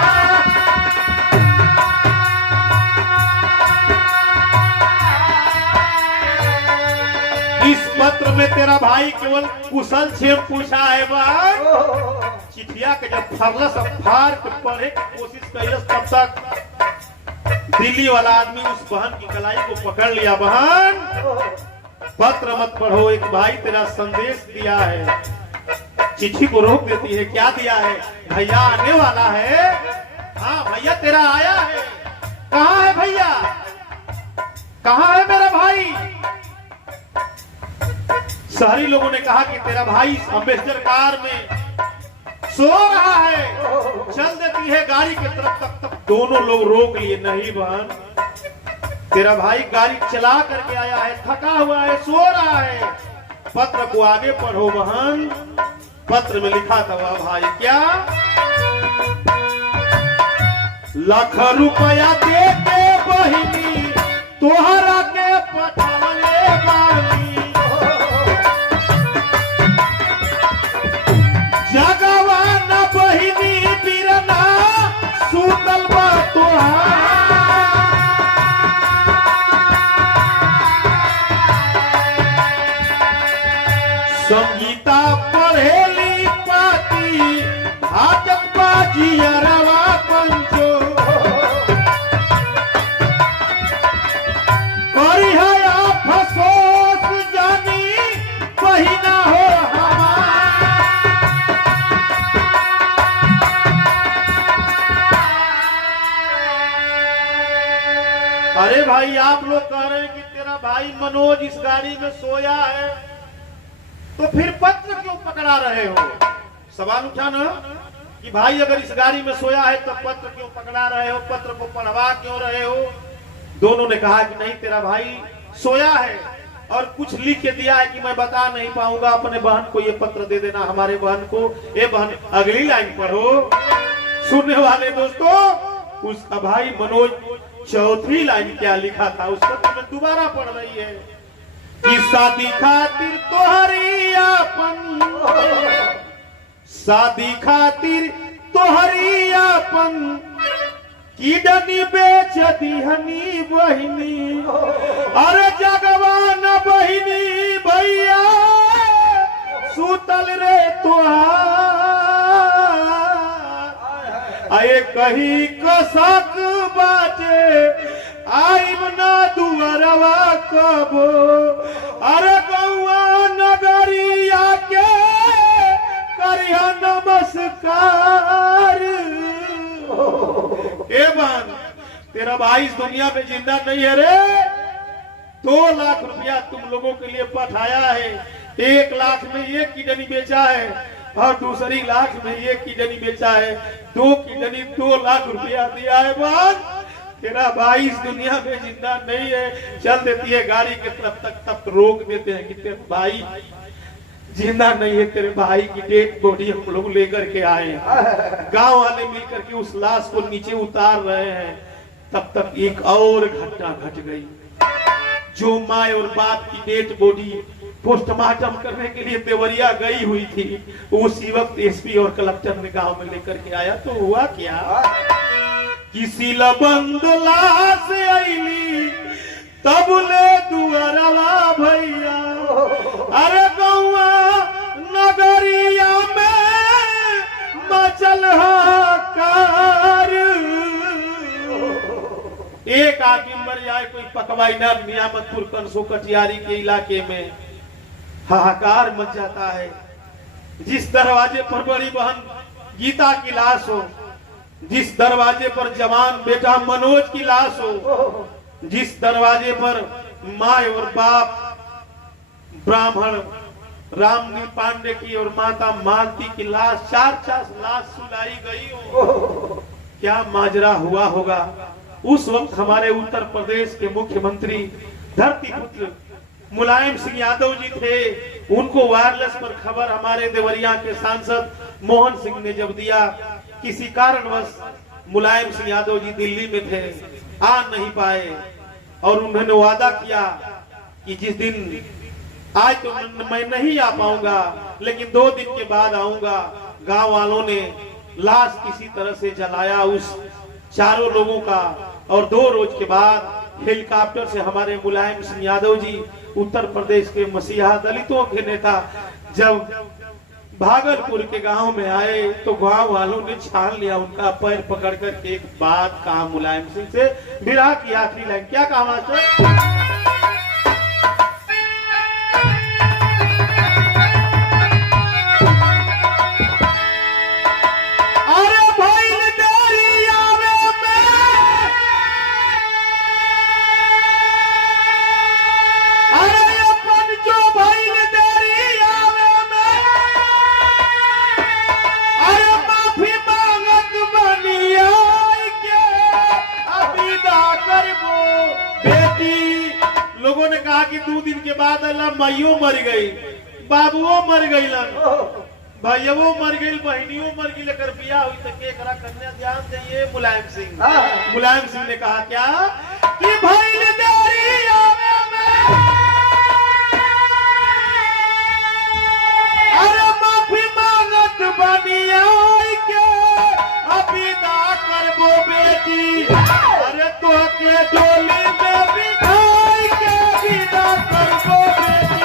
इस पत्र में तेरा भाई केवल कुशल क्षेम पूछा है बहन। चिट्ठिया के जब फरलस फाड़ के पढ़े की कोशिश कैलस, तब तक दिल्ली वाला आदमी उस बहन की कलाई को पकड़ लिया। बहन पत्र मत पढ़ो, एक भाई तेरा संदेश दिया है। चिट्ठी को रोक देती है, क्या दिया है? भैया आने वाला है। हाँ भैया तेरा आया है। कहाँ है भैया? कहाँ है मेरा भाई? शहरी लोगों ने कहा कि तेरा भाई अम्बेसडर कार में सो रहा है, चल देती है गाड़ी की तरफ। तक दोनों लोग रोक लिए, नहीं बहन, तेरा भाई गाड़ी चला करके आया है, थका हुआ है, सो रहा है। पत्र को आगे पढ़ो बहन। पत्र में लिखा था वह भाई क्या? लाख रुपया दे के बहिनी तोहरा के पठाले बानी जगवा न बहिनी बिरना सुतल बा तोहार संगीता पढ़ेली पाती हाथक बाजी अरवा पंचो करी है अफसोस जानी बहिना हो अरे भाई आप लोग कह रहे हैं कि तेरा भाई मनोज इस गाड़ी में सोया है तो फिर पत्र क्यों पकड़ा रहे हो? सवाल उठा ना कि भाई अगर इस गाड़ी में सोया है तो पत्र क्यों पकड़ा रहे हो, पत्र को पढ़वा क्यों रहे हो? दोनों ने कहा कि नहीं तेरा भाई सोया है और कुछ लिख के दिया है कि मैं बता नहीं पाऊंगा, अपने बहन को ये पत्र दे देना, हमारे बहन को। ये बहन अगली लाइन पढ़ो सुनने वाले दोस्तों, उसका भाई मनोज चौथी लाइन क्या लिखा था उसको तो मैं दोबारा पढ़ रही है कि शादी खातिर तोहरी अपन, शादी खातिर तोहरी अपन किडनी बेच दिहनी बहिनी, अरे जगवान बहिनी भैया सुतल रे तोहार आए कही कसक बाटे आइब ना दुआरवा कबो, अरे गौआ नगरिया के करिया नमस्कार। ए बहन तेरा भाई इस दुनिया में जिंदा नहीं है रे। 2 लाख रुपया तुम लोगों के लिए पठाया है, 1 लाख में 1 किडनी बेचा है और दूसरी लाख में 1 किडनी बेचा है, 2 किडनी 2 लाख रुपया दिया है। बहन तेरा भाई इस दुनिया में जिंदा नहीं है। चल देती है गाड़ी के तरफ तक, तब रोक देते हैं कि तेरा भाई जिंदा नहीं है, तेरे भाई की डेड बॉडी हम लोग लेकर के आए हैं। गांव वाले मिलकर के उस लाश को नीचे उतार रहे हैं, तब तक एक और घटना घट गई। जो माँ और बाप की डेड बॉडी पोस्टमार्टम करने के लिए देवरिया गई हुई थी, उसी वक्त एसपी और कलेक्टर ने गांव में लेकर के आया तो हुआ क्या, किसी लबंद लाश आईली तब ले दुआरवा भैया, अरे गौआ नगरिया में मचल हाकार। एक आदमी मर जाए कोई पकवाई ना, नियामतपुर कंसो कटियारी के इलाके में हाहाकार मच जाता है। जिस दरवाजे पर बड़ी बहन गीता की लाश हो, जिस दरवाजे पर जवान बेटा मनोज की लाश हो, जिस दरवाजे पर माँ और बाप ब्राह्मण रामनील पांडे की और माता मालती की लाश, 4 लाश सुलाई गई हो, क्या माजरा हुआ होगा। उस वक्त हमारे उत्तर प्रदेश के मुख्यमंत्री धरती पुत्र मुलायम सिंह यादव जी थे। उनको वायरलेस पर खबर हमारे देवरिया के सांसद मोहन सिंह ने जब दिया, किसी कारणवश मुलायम सिंह यादव जी दिल्ली में थे, आ नहीं पाए और उन्होंने वादा किया कि जिस दिन आज तो मैं नहीं आ पाऊंगा लेकिन 2 दिन के बाद आऊंगा। गांव वालों ने लाश किसी तरह से जलाया उस 4 लोगों का और 2 रोज के बाद हेलीकॉप्टर से हमारे मुलायम सिंह यादव जी उत्तर प्रदेश के मसीहा दलितों के नेता जब भागलपुर के गांव में आए तो गांव वालों ने छान लिया उनका पैर पकड़ करके एक बात कहा मुलायम सिंह से, विराह की आखिरी लाइन क्या कहा मास्टर, कि 2 दिन के बाद अल्लाह माइयो मर गई, बाबुओ मर गई, भाई वो मर गई, बहनियों मर गई, लेकर बिया हुई तो के करा कन्या ध्यान चाहिए मुलायम सिंह। मुलायम सिंह ने कहा क्या कि भाई ने तेरी आवे में अरे माफी मांगत बनिया के अभी दा करबो बेटी, अरे तो के डोली में बिठाई के विदा करबो बेटी।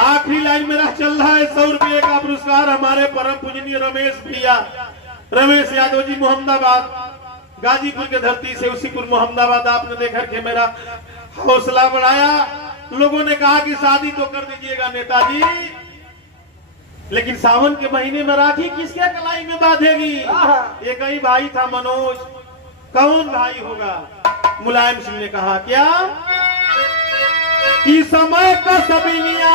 आखिरी लाइन मेरा चल रहा है 100 रुपये का पुरस्कार हमारे परम पूजनीय रमेश भैया, रमेश यादव जी, मोहम्मदाबाद, गाजीपुर के धरती से उसीपुर मोहम्मदाबाद। आपने देखा कि मेरा हौसला बढ़ाया। लोगों ने कहा कि शादी तो कर दीजिएगा नेताजी, लेकिन सावन के महीने में राखी किसके कलाई में बांधेगी? एक ही भाई था मनोज, कौन भाई होगा? मुलायम सिंह ने कहा क्या कि समय का सबनिया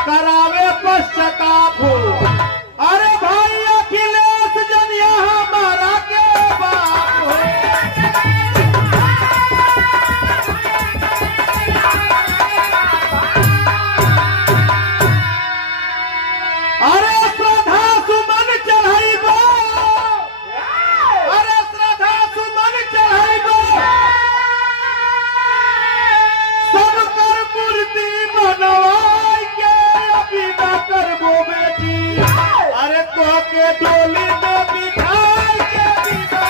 करावे पश्चाताप हो। अरे भाई अखिलेश जनिया हमारा के बाप हो। अरे श्रद्धा सुमन चढ़ाइबो, अरे श्रद्धा सुमन चढ़ाइबो, सबकर मूर्ति बनवाई के विदा करबो बेटी, अरे तो के डोली में बिठाई के विदा।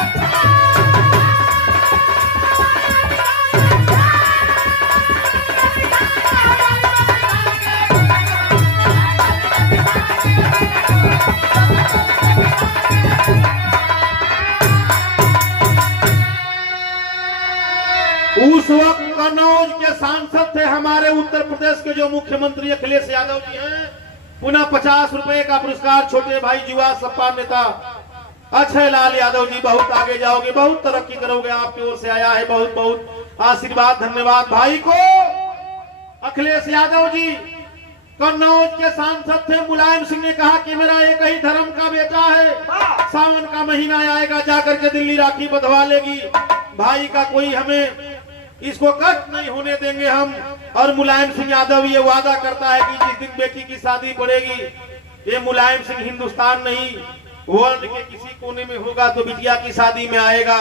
उस वक्त कन्नौज के सांसद थे हमारे उत्तर प्रदेश के जो मुख्यमंत्री अखिलेश यादव जी हैं। पुनः 50 रुपए का पुरस्कार छोटे भाई युवा सपा नेता अक्षय लाल यादव जी। बहुत आगे जाओगे, बहुत तरक्की करोगे, आपकी ओर से आया है बहुत बहुत आशीर्वाद। धन्यवाद भाई को। अखिलेश यादव जी कन्नौज के सांसद थे। मुलायम सिंह ने कहा कि मेरा एक ही धर्म का बेटा है, सावन का महीना आएगा, जाकर के दिल्ली राखी बंधवा लेगी। भाई का कोई हमें इसको कष्ट नहीं होने देंगे हम। और मुलायम सिंह यादव ये वादा करता है कि जिस दिन बेटी की शादी पड़ेगी, ये मुलायम सिंह हिंदुस्तान नहीं वर्ल्ड के किसी कोने में होगा तो बिटिया की शादी में आएगा।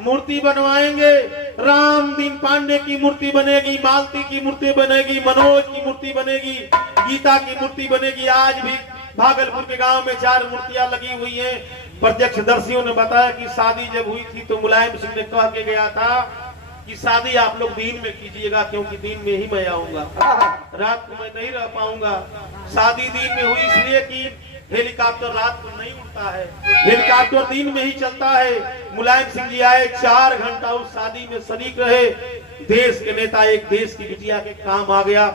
मूर्ति बनवाएंगे, राम दीन पांडे की मूर्ति बनेगी, मालती की मूर्ति बनेगी, मनोज की मूर्ति बनेगी, गीता की मूर्ति बनेगी। आज भी भागलपुर के गांव में 4 मूर्तियां लगी हुई हैं। प्रत्यक्षदर्शियों ने बताया कि शादी जब हुई थी तो मुलायम सिंह ने कह के गया था कि शादी आप लोग दिन में कीजिएगा, क्योंकि दिन में ही मैं आऊंगा, रात को मैं नहीं रह पाऊंगा। शादी दिन में हुई इसलिए कि हेलीकॉप्टर रात को नहीं उड़ता है, हेलीकॉप्टर दिन में ही चलता है। मुलायम सिंह जी आए, 4 घंटा उस शादी में शरीक रहे। देश के नेता, एक देश की बिटिया के काम आ गया।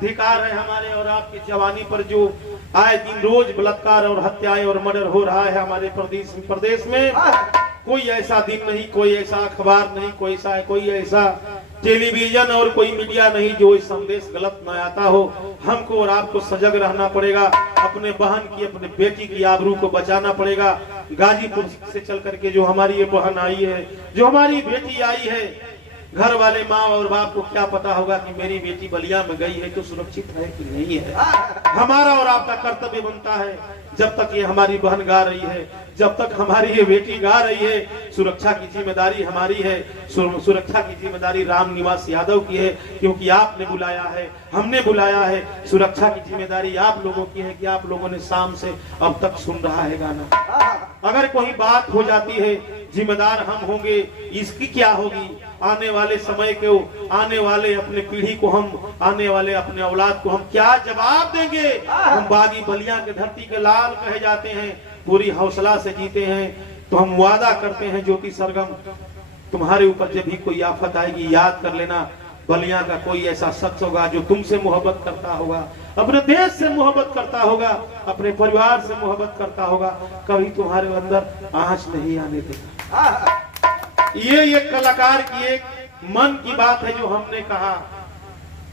धिकार है हमारे और आपकी जवानी पर जो आए दिन रोज बलात्कार और हत्याएं और मर्डर हो रहा है हमारे प्रदेश में। कोई ऐसा दिन नहीं, कोई ऐसा अखबार नहीं, कोई ऐसा टेलीविजन और कोई मीडिया नहीं जो इस संदेश गलत न आता हो। हमको और आपको सजग रहना पड़ेगा, अपने बहन की, अपने बेटी की आबरू को बचाना पड़ेगा। गाजीपुर से चल करके जो हमारी ये बहन आई है, जो हमारी बेटी आई है, घर वाले माँ और बाप को क्या पता होगा कि मेरी बेटी बलिया में गई है तो सुरक्षित है कि नहीं है। हमारा और आपका कर्तव्य बनता है, जब तक ये हमारी बहन गा रही है, जब तक हमारी ये बेटी गा रही है, सुरक्षा की जिम्मेदारी हमारी है। सुरक्षा की जिम्मेदारी राम निवास यादव की है, क्योंकि आपने बुलाया है, हमने बुलाया है। सुरक्षा की जिम्मेदारी आप लोगों की है कि आप लोगों ने शाम से अब तक सुन रहा है गाना। अगर कोई बात हो जाती है, जिम्मेदार हम होंगे। इसकी क्या होगी? आने वाले समय को, आने वाले अपने पीढ़ी को हम, आने वाले अपने औलाद को हम क्या जवाब देंगे? हम बागी बलिया के धरती के लाल कहे जाते हैं, पूरी हौसला से जीते हैं। तो हम वादा करते हैं ज्योति सरगम, तुम्हारे ऊपर जब भी कोई आफत आएगी याद कर लेना, बलिया का कोई ऐसा शख्स होगा जो तुमसे मोहब्बत करता होगा, अपने देश से मोहब्बत करता होगा, अपने परिवार से मोहब्बत करता होगा, कभी तुम्हारे अंदर आंच नहीं आने देगा। ये कलाकार की एक मन की बात है जो हमने कहा।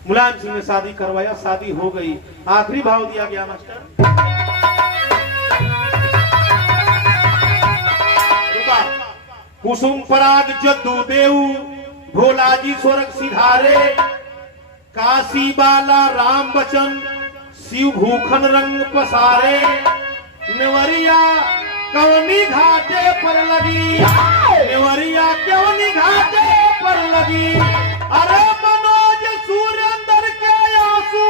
मुलायम सिंह ने शादी करवाया, शादी हो गई। आखिरी भाव दिया गया मास्टर, रुका। कुसुम पराग जद्दू देऊ, भोलाजी स्वर्ग सिधारे, काशी बाला राम बचन, शिव भूखन रंग पसारे, नेवरिया कवनी घाटे पर लगी, नेवरिया कवनी घाटे पर लगी। अरे मनोज सूर्य अंदर के आंसू